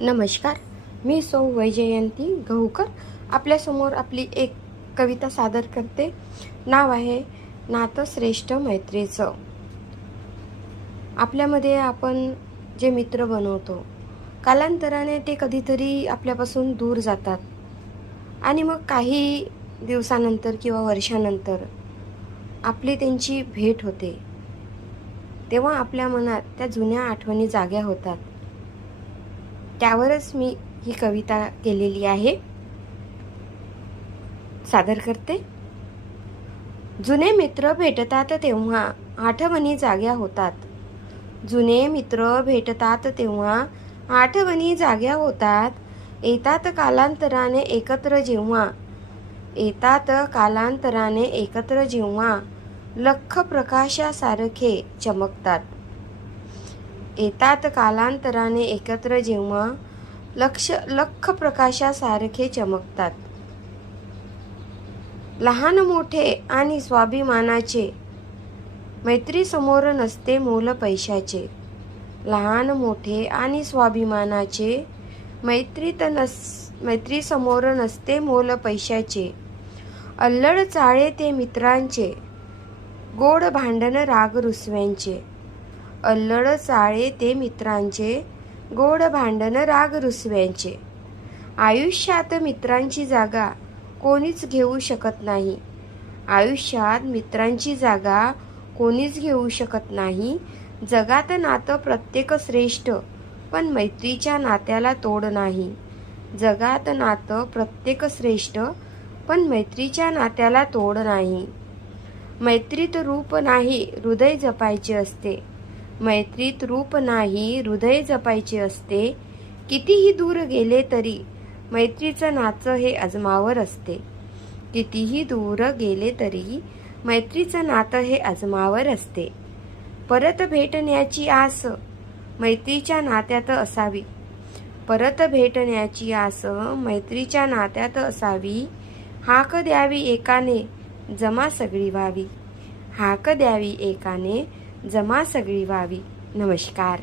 नमस्कार. मी सौ वैजयंती गहूकर. आपल्यासमोर आपली एक कविता सादर करते. नाव आहे नातं श्रेष्ठ मैत्रीचं. आपल्यामध्ये आपण जे मित्र बनवतो कालांतराने ते कधीतरी आपल्यापासून दूर जातात. आणि मग काही दिवसानंतर किंवा वर्षानंतर आपली त्यांची भेट होते. तेव्हा आपल्या मनात त्या जुन्या आठवणी जाग्या होतात. त्यावरच मी ही कविता केलेली आहे. सादर करते. जुने मित्र भेटतात तेव्हा आठवणी जाग्या होतात. जुने मित्र भेटतात तेव्हा आठवणी जाग्या होतात. येतात कालांतराने एकत्र जेव्हा. येतात कालांतराने एकत्र जेव्हा. लख प्रकाशासारखे चमकतात. येतात कालांतराने एकत्र जेव्हा लक्ष लख प्रकाशासारखे चमकतात. लहान मोठे आणि स्वाभिमानाचे मैत्री समोर नसते मोल पैशाचे. लहान मोठे आणि स्वाभिमानाचे मैत्रीत नस मैत्री समोर नसते मोल पैशाचे. अल्लड चाळे ते मित्रांचे गोड भांडण राग रुसव्यांचे. अल्लड चाळे ते मित्रांचे गोड भांडण राग रुसव्यांचे. आयुष्यात मित्रांची जागा कोणीच घेऊ शकत नाही. आयुष्यात मित्रांची जागा कोणीच घेऊ शकत नाही. जगात नातं प्रत्येक श्रेष्ठ पण मैत्रीच्या नात्याला तोड नाही. जगात नातं प्रत्येक श्रेष्ठ पण मैत्रीच्या नात्याला तोड नाही. मैत्रीत रूप नाही हृदय जपायचे असते. मैत्रीत रूप नाही हृदय जपायचे असते. कितीही दूर गेले तरी मैत्रीचं नाचं हे अजमावर असते. कितीही दूर गेले तरी मैत्रीचं नातं हे अजमावर असते. परत भेटण्याची आस मैत्रीच्या नात्यात असावी. परत भेटण्याची आस मैत्रीच्या नात्यात असावी. हाक द्यावी एकाने जमा सगळी व्हावी. हाक द्यावी एकाने जमा सगळी व्हावी. नमस्कार.